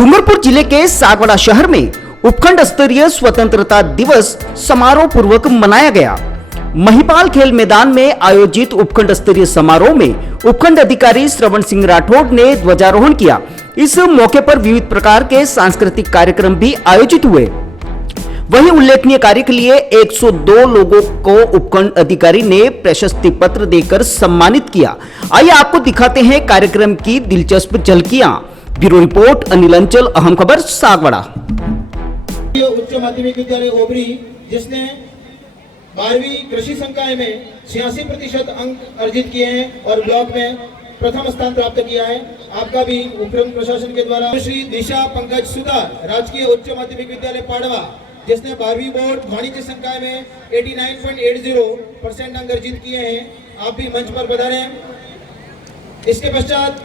डूंगरपुर जिले के सागवाड़ा शहर में उपखंड स्तरीय स्वतंत्रता दिवस समारोह पूर्वक मनाया गया। महिपाल खेल मैदान में आयोजित उपखंड स्तरीय समारोह में उपखंड अधिकारी श्रवण सिंह राठौड़ ने ध्वजारोहण किया। इस मौके पर विविध प्रकार के सांस्कृतिक कार्यक्रम भी आयोजित हुए। वहीं उल्लेखनीय कार्य के लिए 102 लोगों को उपखंड अधिकारी ने प्रशस्ति पत्र देकर सम्मानित किया। आइए आपको दिखाते हैं कार्यक्रम की दिलचस्प झलकियां। ब्यूरो रिपोर्ट अनिल अंचल, अहम खबर सागवाड़ा। उच्च माध्यमिक विद्यालय ओबरी जिसने 12वीं कृषि संकाय में 86% अंक अर्जित किए हैं और ब्लॉक में प्रथम स्थान प्राप्त किया है। आपका भी उपखंड प्रशासन के द्वारा श्री दिशा पंकज सुधार राजकीय उच्च माध्यमिक विद्यालय पाड़वा जिसने 12वीं बोर्ड वाणिज्य संकाय में 89.80% अंक अर्जित किए हैं। आप भी मंच पर पधारें। इसके पश्चात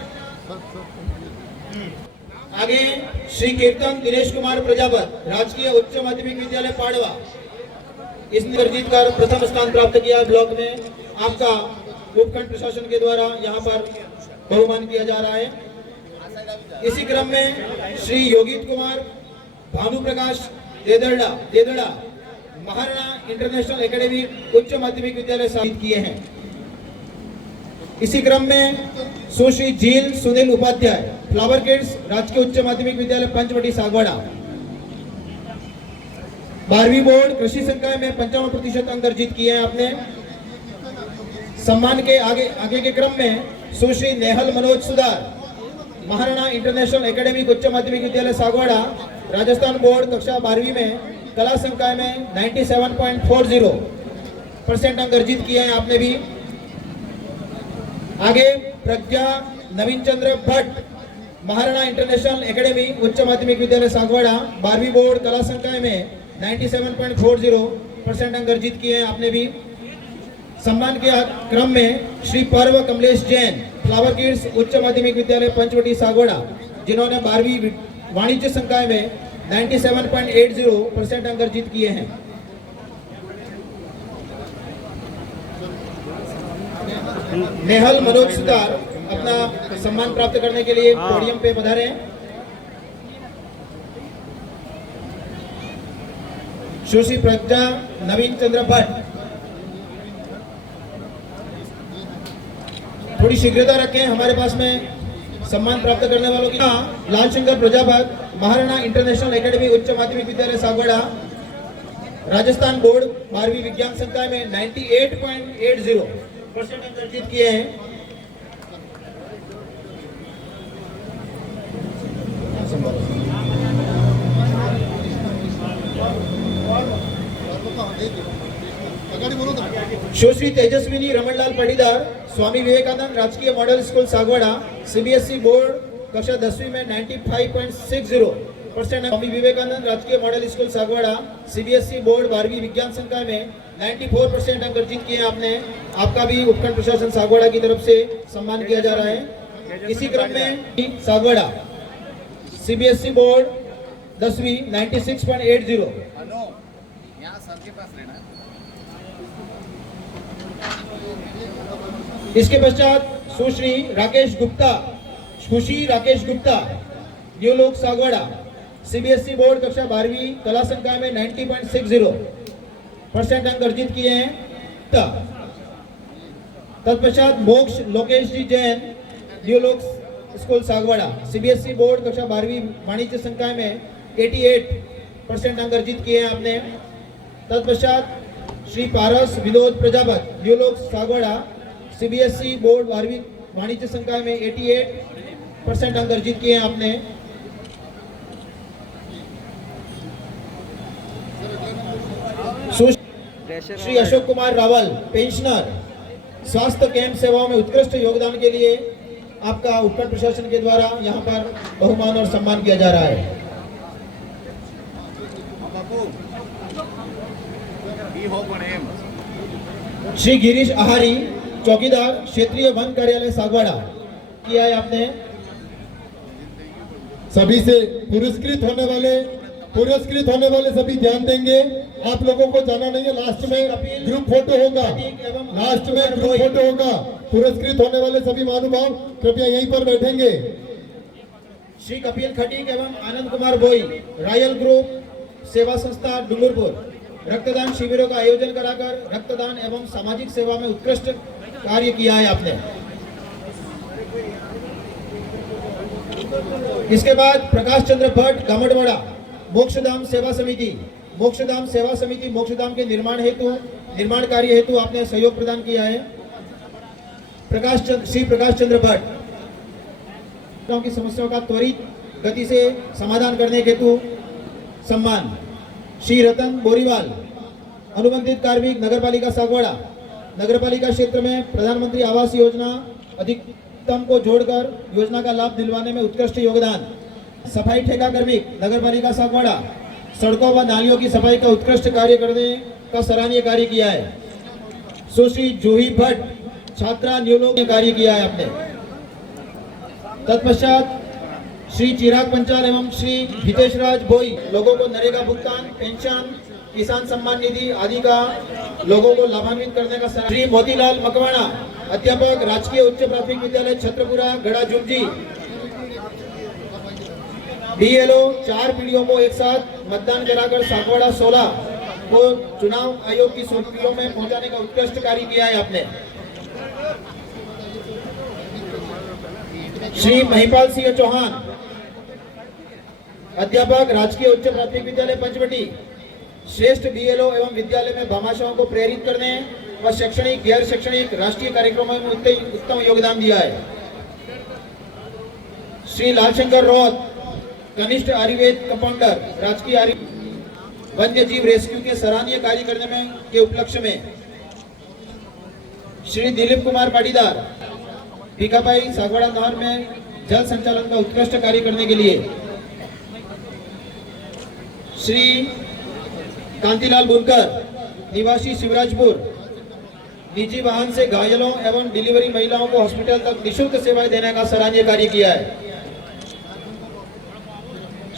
आगे श्री कीर्तन दिनेश कुमार प्रजापत राजकीय उच्च माध्यमिक विद्यालय पाड़वा इसने अर्जित कर प्रथम स्थान प्राप्त किया। ब्लॉक में आपका उपखंड प्रशासन के द्वारा यहाँ पर बहुमान किया जा रहा है। इसी क्रम में श्री योगित कुमार भानु प्रकाश देदड़ा महाराणा इंटरनेशनल एकेडमी उच्च माध्यमिक विद्यालय शामिल किए हैं। इसी क्रम में सुश्री झील सुनील उपाध्याय फ्लावर किड्स राजकीय उच्च माध्यमिक विद्यालय पंचवटी सागवाड़ा 12वीं बोर्ड कृषि संकाय में 55% अंक अर्जित किए हैं आपने। सम्मान के आगे के क्रम में सुश्री नेहल मनोज सुधार महाराणा इंटरनेशनल एकेडमी उच्च माध्यमिक विद्यालय सागवाड़ा राजस्थान बोर्ड कक्षा 12वीं में कला संकाय में 97.40% अंक अर्जित किए हैं आपने भी। आगे प्रज्ञा नवीन चंद्र भट्ट महाराणा इंटरनेशनल एकेडमी उच्च माध्यमिक विद्यालय सागवाड़ा 12वीं बोर्ड कला संकाय में 97.40% अंक अर्जित किए हैं आपने भी। सम्मान के क्रम में श्री पर्व कमलेश जैन फ्लावर किड्स उच्च माध्यमिक विद्यालय पंचवटी सागवाड़ा जिन्होंने 12वीं वाणिज्य संकाय में 97.80% अंक अर्जित किए हैं। नेहल मनोज सुधार अपना सम्मान प्राप्त करने के लिए पोडियम पे पधारे हैं। सुश्री प्रज्ञा नवीन चंद्र भट्ट थोड़ी शीघ्रता रखें, हमारे पास में सम्मान प्राप्त करने वालों की लाल शंकर प्रजापत महाराणा इंटरनेशनल एकेडमी उच्च माध्यमिक विद्यालय सागवाड़ा राजस्थान बोर्ड 12वीं विज्ञान संकाय में 98.80% अंक अर्जित किए हैं। सुश्री तेजस्विनी रमनलाल पटीदार स्वामी विवेकानंद राजकीय model school Sagwara CBSE board कक्षा 10वीं में 95.60% स्वामी विवेकानंद राजकीय model school Sagwara CBSE board 12वीं विज्ञान संकाय में 94% अंक अर्जित किए हैं आपने। आपका भी उपखंड प्रशासन सागवाड़ा की तरफ से सम्मान किया जा रहा है। इसी क्रम में सागवाड़ा सीबीएसई बोर्ड 10वीं 96.80। इसके पश्चात सुश्री राकेश गुप्ता न्यू लोक सागवाड़ा सीबीएसई बोर्ड कक्षा 12वीं कला संकाय में 90.60% अंक अर्जित किए हैं। तत्पश्चात मोक्ष लोकेश जी जैन न्यू लोक स्कूल सागवाड़ा सीबीएसई बोर्ड कक्षा 12वीं वाणिज्य संकाय में 88% अंक अर्जित किए हैं आपने। तत्पश्चात श्री पारस विनोद प्रजापत न्यू लोक सागवाड़ा सीबीएसई बोर्ड 12वीं वाणिज्य संकाय में 88% अंक अर्जित किए हैं आपने। श्री अशोक कुमार रावल पेंशनर स्वास्थ्य कैंप सेवाओं में उत्कृष्ट योगदान के लिए आपका उपखंड प्रशासन के द्वारा यहाँ पर बहुमान और सम्मान किया जा रहा है। श्री गिरीश आहारी चौकीदार क्षेत्रीय वन कार्यालय सागवाड़ा किया है आपने। सभी से पुरस्कृत होने वाले सभी ध्यान देंगे। आप लोगों को जाना नहीं है, लास्ट में ग्रुप फोटो होगा, पुरस्कृत होने वाले सभी महानुभाव कृपया यहीं पर बैठेंगे। श्री कपिल खटीक एवं आनंद कुमार बोई, रॉयल ग्रुप सेवा संस्था डूंगरपुर, रक्तदान शिविरों का आयोजन कराकर रक्तदान एवं सामाजिक सेवा में उत्कृष्ट कार्य किया है आपने। इसके बाद प्रकाश चंद्र भट्ट गामड़वाड़ा, मोक्षधाम सेवा समिति, मोक्षधाम के निर्माण कार्य हेतु आपने सहयोग प्रदान किया है। श्री प्रकाश चंद्र भट्ट की समस्याओं का त्वरित गति से समाधान करने हेतु सम्मान। श्री रतन बोरीवाल, अनुबंधित कार्मिक, नगरपालिका सागवाड़ा, नगरपालिका क्षेत्र में प्रधानमंत्री आवास योजना अधिकतम को जोड़कर योजना का लाभ दिलवाने में उत्कृष्ट योगदान। सफाई ठेका कार्मिक, नगरपालिका सागवाड़ा, सड़कों व नालियों की सफाई का उत्कृष्ट कार्य करने का सराहनीय कार्य किया है। सुश्री जूही भट्ट, छात्रा न्यूलोक ने कार्य किया है आपने। तत्पश्चात श्री चिराग पंचाल एवं श्री हितेश राज बोई, लोगों को नरेगा भुगतान, पेंशन, किसान सम्मान निधि आदि का लोगों को लाभान्वित करने का। श्री मोतीलाल मकवाणा, अध्यापक, राजकीय उच्च प्राथमिक विद्यालय छत्रपुरा गड़ा जुमजी, BLO 4 पीढ़ियों को एक साथ मतदान कराकर सागवाड़ा 16 को चुनाव आयोग की सूचियों में पहुंचाने का उत्कृष्ट कार्य किया है आपने। श्री महिपाल सिंह चौहान, अध्यापक, राजकीय उच्च प्राथमिक विद्यालय पंचवटी, श्रेष्ठ BLO एवं विद्यालय में भामाशाहों को प्रेरित करने व शैक्षणिक, गैर शैक्षणिक, राष्ट्रीय कार्यक्रमों में उत्तम योगदान दिया है। श्री लालशंकर रौत, कनिष्ठ आयुर्वेद कंपाउंडर, राजकीय वन्य जीव रेस्क्यू के सराहनीय कार्य करने में के उपलक्ष्य में। श्री दिलीप कुमार पाटीदार, भीखाबाई सागवाड़ा नहर में जल संचालन का उत्कृष्ट कार्य करने के लिए। श्री कांतिलाल बुनकर, निवासी शिवराजपुर, निजी वाहन से घायलों एवं डिलीवरी महिलाओं को हॉस्पिटल तक निःशुल्क सेवाएं देने का सराहनीय कार्य किया है।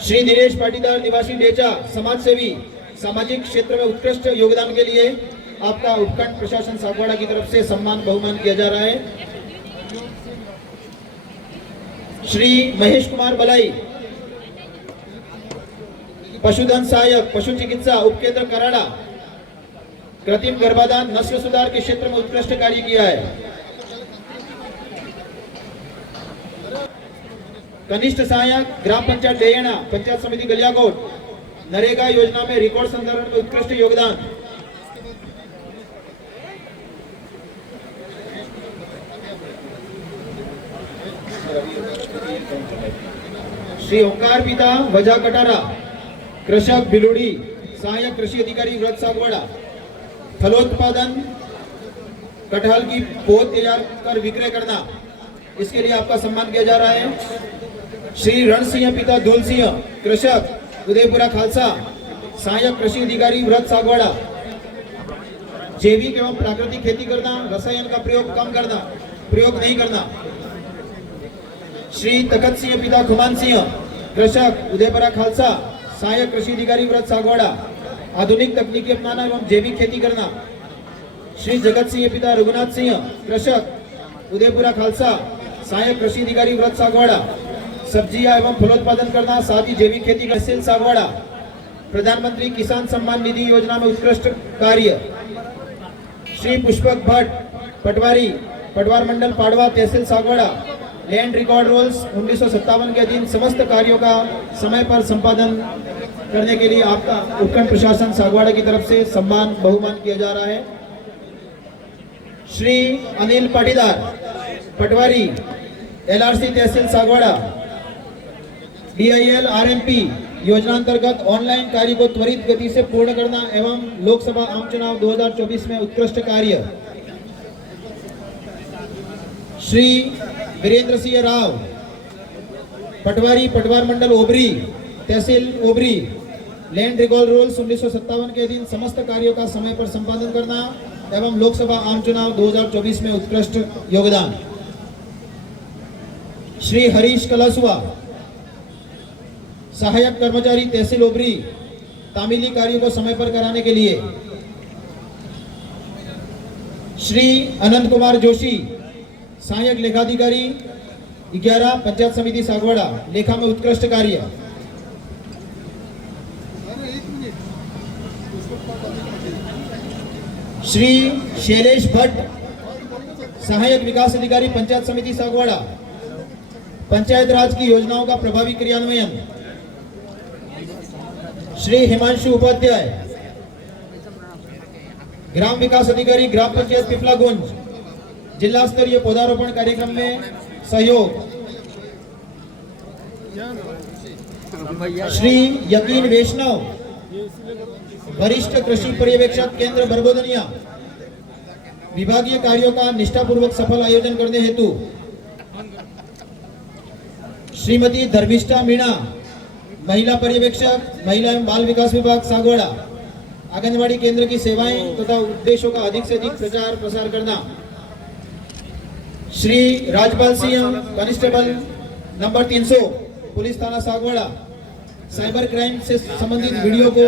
श्री दिनेश पाटीदार, निवासी डेचा, समाज सेवी, सामाजिक क्षेत्र में उत्कृष्ट योगदान के लिए आपका उपखंड प्रशासन सागवाड़ा की तरफ से सम्मान बहुमान किया जा रहा है। श्री महेश कुमार बलाई, पशुधन सहायक, पशु चिकित्सा उपकेंद्र कराड़ा, कृत्रिम गर्भाधान, नस्ल सुधार के क्षेत्र में उत्कृष्ट कार्य किया है। कनिष्ठ सहायक, ग्राम पंचायत डेयणा, पंचायत समिति गलियाकोट, नरेगा योजना में रिकॉर्ड संदर्भ में उत्कृष्ट योगदान। श्री ओंकार पिता वजा कटारा, कृषक बिलुड़ी, सहायक कृषि अधिकारी व्रत सागवाड़ा, फलोत्पादन, कटहल की पौध तैयार कर विक्रय करना, इसके लिए आपका सम्मान किया जा रहा है। श्री रण सिंह पिता धूल सिंह, कृषक, उदयपुरा खालसा, सहायक कृषि अधिकारी व्रत सागवाड़ा, जैविक एवं प्राकृतिक खेती करना, रसायन का प्रयोग नहीं करना। श्री तखत सिंह पिता खुमान सिंह, कृषक, उदयपुरा खालसा, सहायक कृषि अधिकारी व्रत सागवाड़ा, आधुनिक तकनीकी अपनाना एवं जैविक खेती करना। श्री जगत सिंह पिता रघुनाथ सिंह, कृषक, उदयपुरा खालसा, सहायक कृषि अधिकारी व्रत सागवाड़ा, सब्जियां एवं फलोत्पादन करना, साथ ही जैविक खेती तहसील सागवाड़ा, प्रधानमंत्री किसान सम्मान निधि योजना में उत्कृष्ट कार्य। श्री पुष्पक भट्ट, पटवारी, पटवार मंडल पाड़वा, तहसील सागवाड़ा, लैंड रिकॉर्ड रोल्स 1957 के अधीन समस्त कार्यों का समय पर संपादन करने के लिए आपका उपखंड प्रशासन सागवाड़ा की तरफ से सम्मान बहुमान किया जा रहा है। श्री अनिल पाटीदार, पटवारी, LRC तहसील सागवाड़ा, DIL RMP योजना अंतर्गत ऑनलाइन कार्य को त्वरित गति से पूर्ण करना एवं लोकसभा आम चुनाव 2024 में उत्कृष्ट कार्य। श्री वीरेंद्र सिंह राव, पटवारी, पटवार मंडल ओबरी, तहसील ओबरी, लैंड रिकॉर्ड रूल्स 1957 के अधीन समस्त कार्यों का समय पर संपादन करना एवं लोकसभा आम चुनाव 2024 में उत्कृष्ट योगदान। श्री हरीश कलासुआ, सहायक कर्मचारी, तहसील ओबरी, तामीली कार्यों को समय पर कराने के लिए। श्री अनंत कुमार जोशी, सहायक लेखाधिकारी, 11 पंचायत समिति सागवाड़ा, लेखा में उत्कृष्ट कार्य। श्री शैलेश भट्ट, सहायक विकास अधिकारी पंचायत समिति सागवाड़ा, पंचायत राज की योजनाओं का प्रभावी क्रियान्वयन। श्री हिमांशु उपाध्याय, ग्राम विकास अधिकारी ग्राम पंचायत पिपलागुंज, जिला स्तरीय पौधारोपण कार्यक्रम में सहयोग। श्री यकीन वैष्णव, वरिष्ठ कृषि पर्यवेक्षक केंद्र बरबोदनिया, विभागीय कार्यों का निष्ठापूर्वक सफल आयोजन करने हेतु। श्रीमती धर्मिष्ठा मीणा, महिला पर्यवेक्षक, महिला एवं बाल विकास विभाग सागवाड़ा, आंगनबाड़ी केंद्र की सेवाएं तथा उद्देश्यों का अधिक से अधिक प्रचार प्रसार करना। Shri Rajpal Singh, constable number 300, police थाना सागवाड़ा, साइबर क्राइम से संबंधित वीडियो को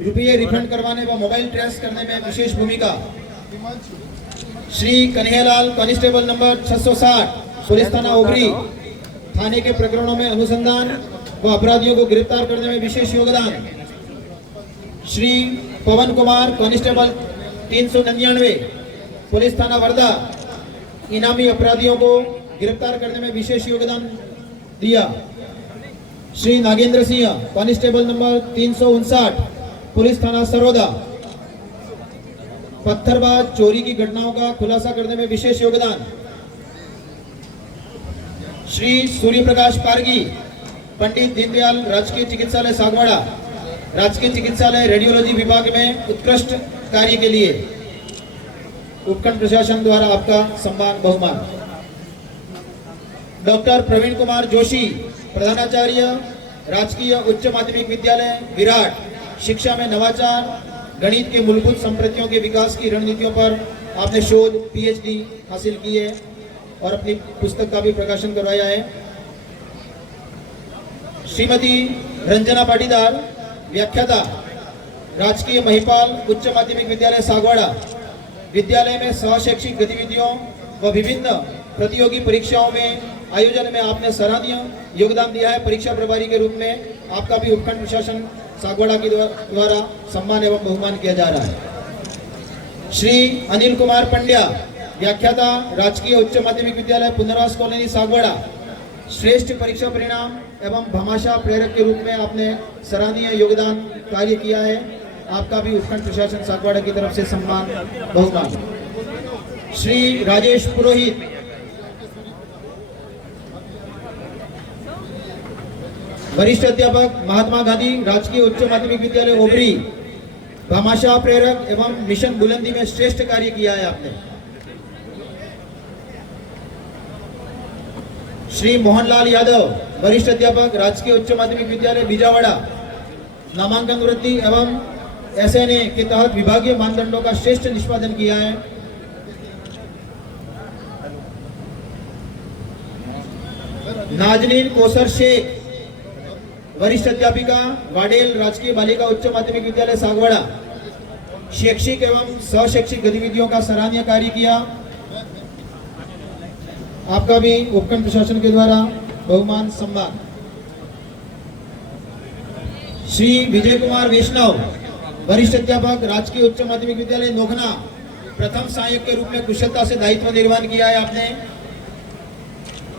रुपये रिफंड करवाने व मोबाइल ट्रेस करने में विशेष भूमिका। Shri Kanhaiyalal, constable number 660, police थाना ओबरी, थाने के प्रकरणों में अनुसंधान व अपराधियों को गिरफ्तार करने में विशेष योगदान। श्री पवन कुमार, कांस्टेबल 399, पुलिस थाना वर्धा, इनामी अपराधियों को गिरफ्तार करने में विशेष योगदान दिया। Shri Nagendra Singh, constable number 359, police थाना सरोदा, पत्थरबाज चोरी की घटनाओं का खुलासा करने में विशेष योगदान। श्री सूर्य प्रकाश पारगी, पंडित दीनदयाल राजकीय चिकित्सालय सागवाड़ा, राजकीय चिकित्सालय रेडियोलॉजी विभाग में उत्कृष्ट कार्य के लिए उपखंड प्रशासन द्वारा आपका सम्मान बहुमान। डॉक्टर प्रवीण कुमार जोशी, प्रधानाचार्य, राजकीय उच्च माध्यमिक विद्यालय विराट, शिक्षा में नवाचार, गणित के मूलभूत संप्रतियों के विकास की रणनीतियों पर आपने शोध पीएचडी हासिल की है और अपनी पुस्तक का भी प्रकाशन करवाया है। श्रीमती रंजना पाटीदार, व्याख्याता, राजकीय महिपाल उच्च माध्यमिक विद्यालय सागवाड़ा, विद्यालय में सहशैक्षिक गतिविधियों व विभिन्न प्रतियोगी परीक्षाओं में आयोजन में आपने सराहनीय योगदान दिया है। परीक्षा प्रभारी के रूप में आपका भी उपखंड प्रशासन सागवाड़ा के द्वारा सम्मान एवं बहुमान किया जा रहा है। श्री अनिल कुमार पंड्या, व्याख्याता, राजकीय उच्च माध्यमिक विद्यालय पुनर्वास कॉलोनी सागवाड़ा, श्रेष्ठ परीक्षा परिणाम एवं भामाशाह प्रेरक के रूप में आपने सराहनीय योगदान कार्य किया है। आपका भी उपखंड प्रशासन सागवाड़ा की तरफ से सम्मान बहुमान। श्री राजेश पुरोहित, वरिष्ठ अध्यापक, महात्मा गांधी राजकीय उच्च माध्यमिक विद्यालय ओबरी, भामाशाह प्रेरक एवं मिशन बुलंदी में श्रेष्ठ कार्य किया है आपने। श्री मोहनलाल यादव, वरिष्ठ अध्यापक, राजकीय उच्च माध्यमिक विद्यालय बीजावाड़ा, नामांकन वृत्ति एवं एसएनए के तहत विभागीय मानदंडों का श्रेष्ठ निष्पादन किया है। नाजनीन कोसर शेख, वरिष्ठ अध्यापिका, वाडेल राजकीय बालिका उच्च माध्यमिक विद्यालय सागवाड़ा, शैक्षिक एवं सहशैक्षिक गतिविधियों का सराहनीय कार्य किया। आपका भी उपखंड प्रशासन के द्वारा बहुमान सम्मान। श्री विजय कुमार वैष्णव, वरिष्ठ अध्यापक, राजकीय उच्च माध्यमिक विद्यालय नोखना, प्रथम सहायक के रूप में कुशलता से दायित्व निर्वहन किया है आपने।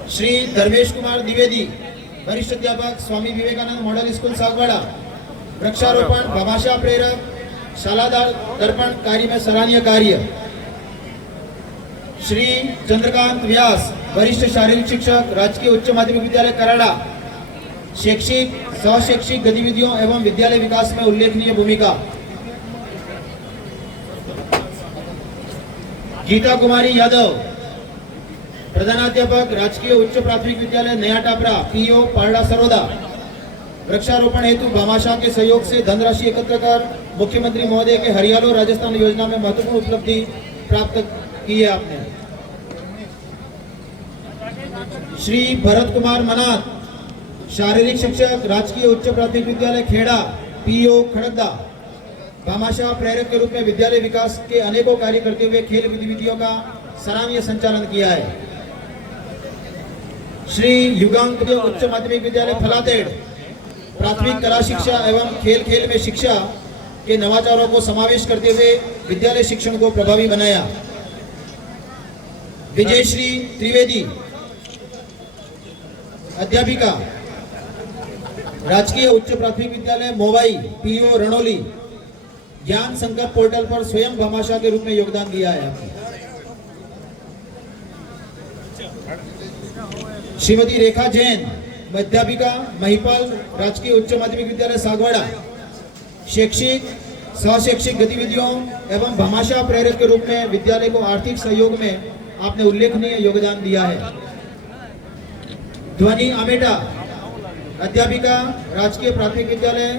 श्री धर्मेश कुमार द्विवेदी, वरिष्ठ अध्यापक, स्वामी विवेकानंद मॉडल स्कूल सागवाड़ा, वृक्षारोपण, भामाशाह प्रेरक, शाला दर्पण कार्य में सराहनीय कार्य। श्री चंद्रकांत व्यास, वरिष्ठ शारीरिक शिक्षक, राजकीय उच्च माध्यमिक विद्यालय कराड़ा, शैक्षिक सहशैक्षिक गतिविधियों एवं विद्यालय विकास में उल्लेखनीय भूमिका। गीता कुमारी यादव, प्रधानाध्यापक, राजकीय उच्च प्राथमिक विद्यालय नया टापरा, पीओ पारड़ा सरोदा, वृक्षारोपण हेतु भामाशाह के सहयोग से धनराशि एकत्र कर मुख्यमंत्री महोदय के हरियालो राजस्थान योजना में महत्वपूर्ण उपलब्धि प्राप्त की है आपने। श्री भरत कुमार मनाथ, शारीरिक शिक्षक, राजकीय उच्च प्राथमिक विद्यालय खेड़ा, पीओ खड़गदा, भामाशाह प्रेरक के रूप में विद्यालय विकास के अनेकों कार्य करते हुए खेल गतिविधियों का सराहनीय संचालन किया है। श्री युगांक उच्च माध्यमिक विद्यालय फलातेड़ प्राथमिक कला शिक्षा एवं खेल खेल में शिक्षा के नवाचारों को समावेश करते हुए विद्यालय शिक्षण को प्रभावी बनाया। विजयश्री त्रिवेदी अध्यापिका राजकीय उच्च प्राथमिक विद्यालय मोवाई पीओ रणोली ज्ञान संकट पोर्टल पर स्वयं भामाशाह के रूप में योगदान दिया है। श्रीमती रेखा जैन अध्यापिका महिपाल राजकीय उच्च माध्यमिक विद्यालय सागवाड़ा शैक्षिक सहशैक्षिक गतिविधियों एवं भामाशाह प्रेरक के रूप में विद्यालय को आर्थिक सहयोग में आपने उल्लेखनीय योगदान दिया है। ध्वनि आमेटा अध्यापिका राजकीय प्राथमिक विद्यालय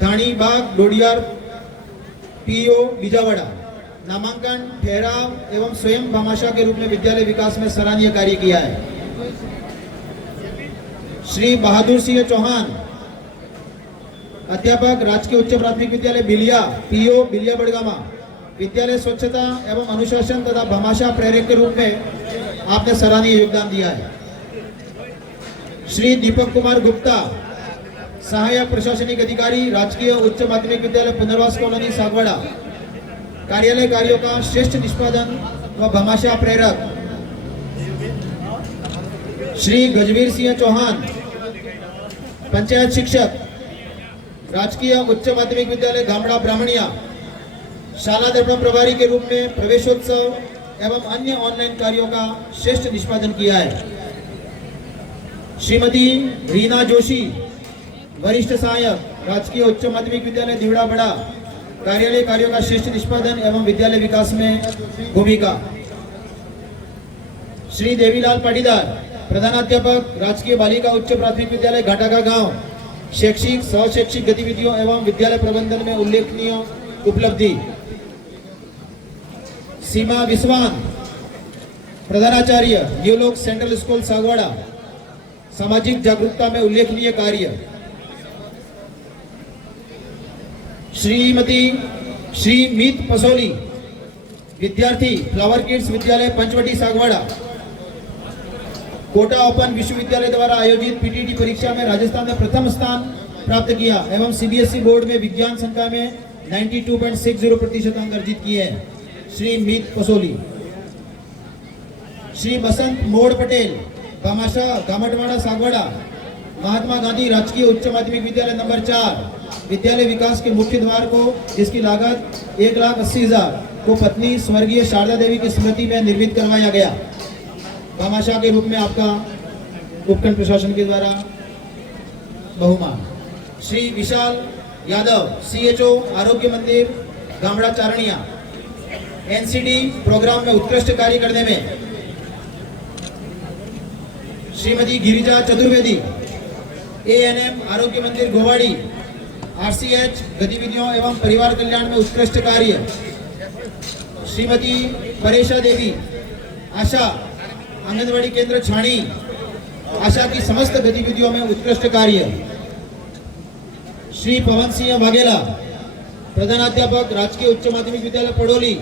धानी बाग डोडियार पीओ बीजावाड़ा नामांकन ठहराव एवं स्वयं भामाशाह के रूप में विद्यालय विकास में सराहनीय कार्य किया है। श्री बहादुर सिंह चौहान अध्यापक राजकीय उच्च प्राथमिक विद्यालय बिलिया पीओ बिलिया बड़गामा विद्यालय स्वच्छता एवं अनुशासन तथा भामाशाह प्रेरक के रूप में आपने सराहनीय योगदान दिया है। श्री दीपक कुमार गुप्ता सहायक प्रशासनिक अधिकारी राजकीय उच्च माध्यमिक विद्यालय पुनर्वास कॉलोनी सागवाड़ा कार्यालय कार्यों का श्रेष्ठ निष्पादन व भामाशाह प्रेरक। श्री गजवीर सिंह चौहान पंचायत शिक्षक राजकीय उच्च माध्यमिक विद्यालय गामड़ा ब्राह्मणिया शाला दर्पण प्रभारी के रूप में प्रवेशोत्सव एवं अन्य ऑनलाइन कार्यों का श्रेष्ठ निष्पादन किया है। श्रीमती रीना जोशी वरिष्ठ सहायक राजकीय उच्च माध्यमिक विद्यालय दिवड़ा बड़ा कार्यालय कार्यों का श्रेष्ठ निष्पादन एवं विद्यालय विकास में भूमिका। श्री देवीलाल पाटीदार प्रधानाध्यापक राजकीय बालिका उच्च प्राथमिक विद्यालय घाटाका गांव शैक्षिक सहशैक्षिक गतिविधियों एवं विद्यालय प्रबंधन में उल्लेखनीय उपलब्धि। सीमा विस्वान प्रधानाचार्य न्यूलोक सेंट्रल स्कूल सागवाड़ा सामाजिक जागरूकता में उल्लेखनीय कार्य। श्री मीत पसोली विद्यार्थी फ्लावर किड्स विद्यालय पंचवटी सागवाड़ा कोटा ओपन विश्वविद्यालय द्वारा आयोजित पीटीटी परीक्षा में राजस्थान में प्रथम स्थान प्राप्त किया एवं सीबीएसई बोर्ड में विज्ञान संकाय में 92.60% अंक अर्जित किए हैं। श्री मीत पसोली। श्री बसंत मोड़ पटेल भामाशाह गामटवाड़ा सागवाड़ा महात्मा गांधी राजकीय उच्च माध्यमिक विद्यालय नंबर 4 विद्यालय विकास के मुख्य द्वार को जिसकी लागत 1,80,000 को पत्नी स्वर्गीय शारदा देवी की स्मृति में निर्मित करवाया गया। भामाशाह के रूप में आपका उपखंड प्रशासन के द्वारा बहुमान। श्री विशाल यादव सीएचओ आरोग्य मंदिर गामड़ा चारणिया एनसीडी प्रोग्राम में उत्कृष्ट कार्य करने में। श्रीमती गिरिजा चतुर्वेदी एएनएम आरोग्य मंदिर गोवाड़ी आरसीएच गतिविधियों एवं परिवार कल्याण में उत्कृष्ट कार्य। श्रीमती परेशा देवी आशा आंगनवाड़ी केंद्र छाणी आशा की समस्त गतिविधियों में उत्कृष्ट कार्य। श्री पवन सिंह वाघेला प्रधानाध्यापक राजकीय उच्च माध्यमिक विद्यालय पड़ोली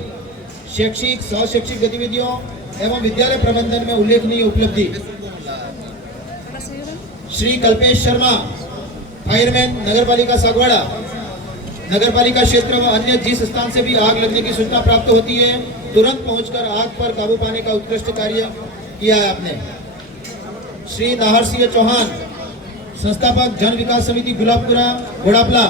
शैक्षिक सहशैक्षिक गतिविधियों एवं विद्यालय प्रबंधन में उल्लेखनीय उपलब्धि। श्री कल्पेश शर्मा फायरमैन नगरपालिका सागवाड़ा नगरपालिका क्षेत्र व अन्य जिस स्थान से भी आग लगने की सूचना प्राप्त होती है तुरंत पहुंचकर आग पर काबू पाने का उत्कृष्ट कार्य किया है आपने। श्री नाहर सिंह चौहान संस्थापक जन विकास समिति गुलाबपुरा घोड़ापला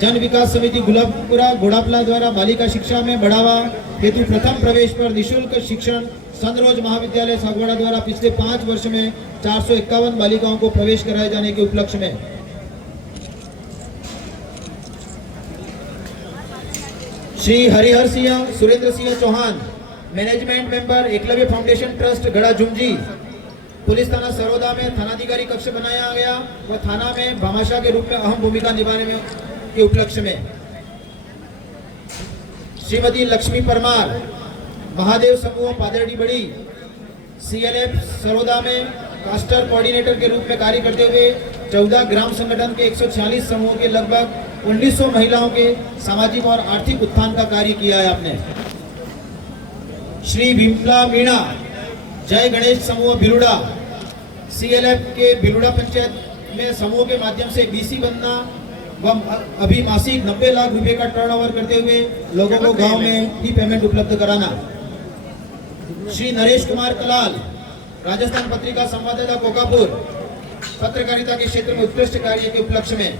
जन विकास समिति गुलाबपुरा घोड़ापला द्वारा बालिका शिक्षा में बढ़ावा हेतु प्रथम प्रवेश पर निःशुल्क शिक्षण सनरोज महाविद्यालय सागवाड़ा द्वारा पिछले 5 वर्ष में 451 बालिकाओं को प्रवेश कराए जाने के उपलक्ष्य में। Shri Harihar Singh Surendra Singh Chauhan management member Eklavya foundation trust गड़ा झुमजी पुलिस थाना सरोदा में थानाधिकारी कक्ष बनाया गया व थाना में भामाशाह के रूप में अहम भूमिका निभाने में के उपलक्ष्य में। श्रीमती लक्ष्मी परमार महादेव समूह पादरडी बड़ी सीएलएफ सरोदा में कास्टर कोऑर्डिनेटर के रूप में कार्य करते हुए 14 ग्राम संगठन के 146 समूह के लगभग 1900 महिलाओं के सामाजिक और आर्थिक उत्थान का कार्य किया है आपने। श्री विमला मीणा जय गणेश समूह भिलुड़ा CLF के बिलुड़ा पंचायत में समूह के माध्यम से BC बनना व अभी मासिक 90 लाख रुपए का टर्नओवर करते हुए लोगों को गांव में ही पेमेंट उपलब्ध कराना। श्री नरेश कुमार कलाल, राजस्थान पत्रिका संवाददाता कोकापुर, पत्रकारिता के क्षेत्र में उत्कृष्ट कार्य के उपलक्ष्य में।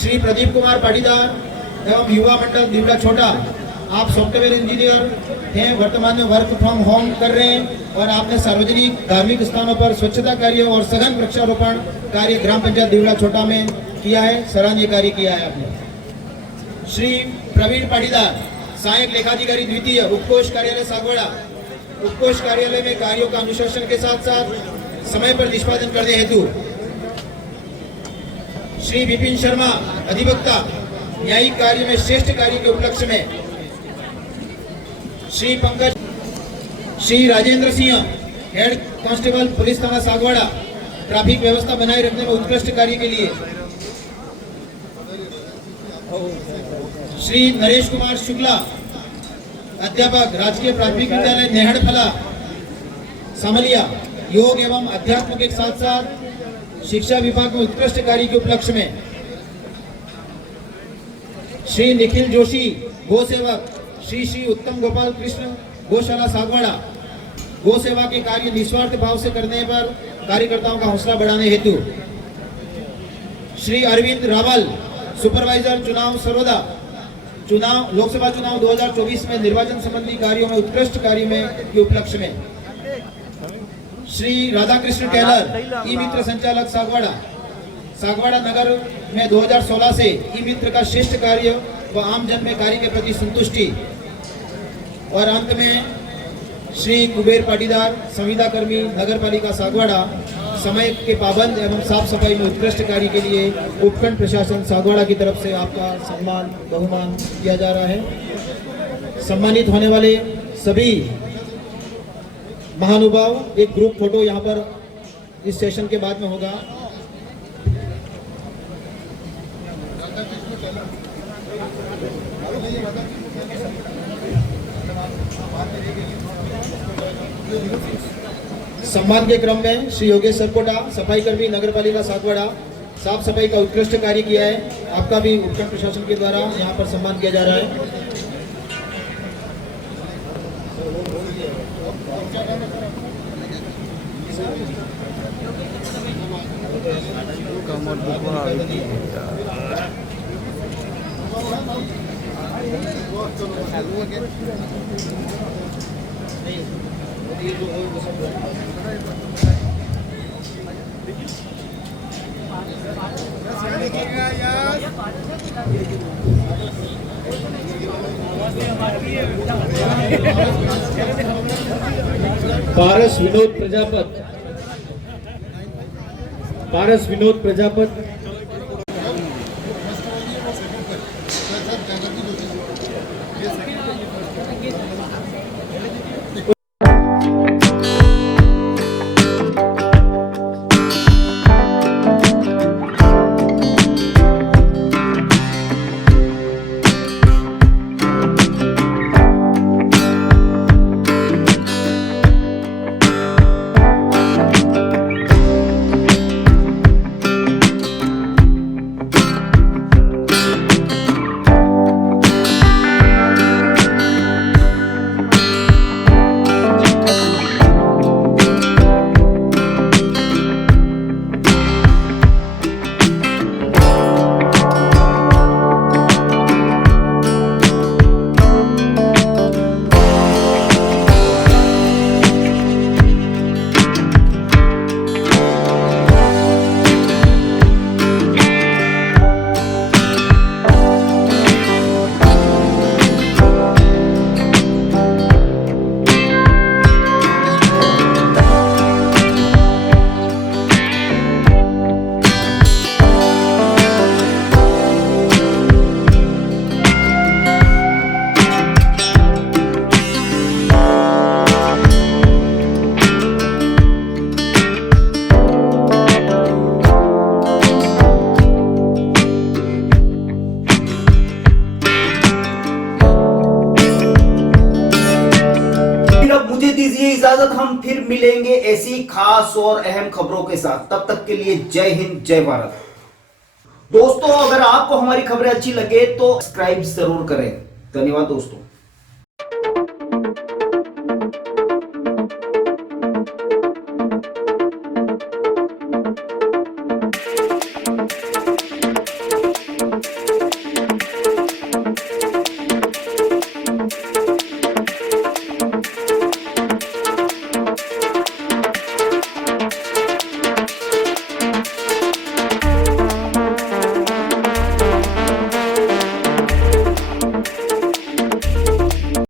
श्री प्रदीप कुमार पाटीदार एवं युवा मंडल दिवड़ा छोटा, आप सॉफ्टवेयर इंजीनियर हैं, वर्तमान में वर्क फ्रॉम होम कर रहे हैं और आपने सार्वजनिक धार्मिक स्थानों पर स्वच्छता कार्य और सघन वृक्षारोपण कार्य ग्राम पंचायत दिवड़ा छोटा में किया है, सराहनीय कार्य किया है आपने। श्री प्रवीण पाटीदार, सहायक लेखाधिकारी द्वितीय, उपकोष कार्यालय सागवाड़ा, उपकोष कार्यालय में कार्यों का अनुशासन के साथ साथ समय पर निष्पादन करने हेतु। श्री विपिन शर्मा, अधिवक्ता, न्यायिक कार्य में श्रेष्ठ कार्य के उपलक्ष्य में। Shri Pankaj, Shri Rajendra Singh, head constable police थाना सागवाड़ा, ट्रैफिक व्यवस्था बनाए रखने में उत्कृष्ट कार्य के लिए। श्री नरेश कुमार शुक्ला, अध्यापक, राजकीय प्राथमिक विद्यालय नेहड़फला सामलिया, योग एवं अध्यात्म के साथ साथ शिक्षा विभाग में उत्कृष्ट कार्य के उपलक्ष्य में। श्री निखिल जोशी, गो सेवक, श्री उत्तम गोपाल कृष्ण गौशाला सागवाड़ा, गो सेवा के कार्य निस्वार्थ भाव से करने पर कार्यकर्ताओं का हौसला बढ़ाने हेतु। श्री अरविंद रावल, सुपरवाइजर चुनाव सरोदा, लोकसभा चुनाव 2024 में निर्वाचन संबंधी कार्यों में उत्कृष्ट कार्य में के उपलक्ष्य में। श्री राधाकृष्ण टेलर, ई मित्र संचालक सागवाड़ा, सागवाड़ा नगर में 2016 से ई मित्र का श्रेष्ठ कार्य व आम जन में कार्य के प्रति संतुष्टि। और अंत में श्री कुबेर पाटीदार, संविदा कर्मी, नगर पालिका सागवाड़ा, समय के पाबंद एवं साफ सफाई में उत्कृष्ट कार्य के लिए उपखंड प्रशासन सागवाड़ा की तरफ से आपका सम्मान बहुमान किया जा रहा है। सम्मानित होने वाले सभी महानुभाव, एक ग्रुप फोटो यहाँ पर इस सेशन के बाद में होगा। सम्मान के क्रम में श्री योगेश सरकोटा, सफाई कर्मी, नगर पालिका सागवाड़ा, साफ सफाई का उत्कृष्ट कार्य किया है, आपका भी उपखंड प्रशासन के द्वारा यहाँ पर सम्मान किया जा रहा है। पारस विनोद प्रजापत, इजाजत, हम फिर मिलेंगे ऐसी खास और अहम खबरों के साथ। तब तक के लिए जय हिंद, जय भारत। दोस्तों, अगर आपको हमारी खबरें अच्छी लगे तो सब्सक्राइब जरूर करें। धन्यवाद दोस्तों।